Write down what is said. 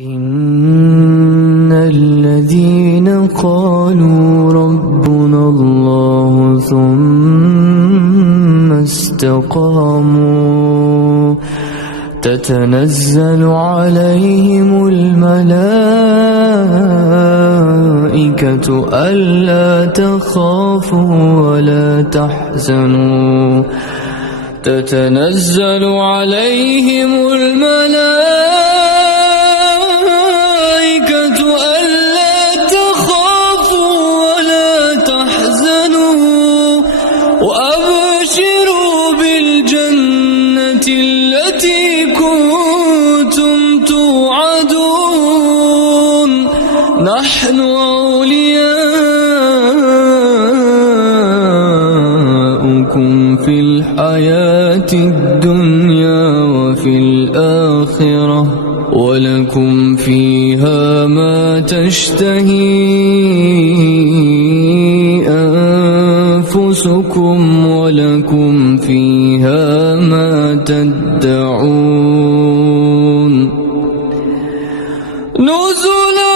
إن الذين قالوا ربنا الله ثم استقاموا تتنزل عليهم الملائكة ألا تخافوا ولا تحزنوا تتنزل عليهم الملائكة ألا تخافوا ولا تحزنوا وأبشروا بالجنة التي كنتم توعدون نحن أولياؤكم في الحياة الدنيا وفي الآخرة ولكم فيها ما تشتهي أنفسكم ولكم فيها ما تدعون نزلا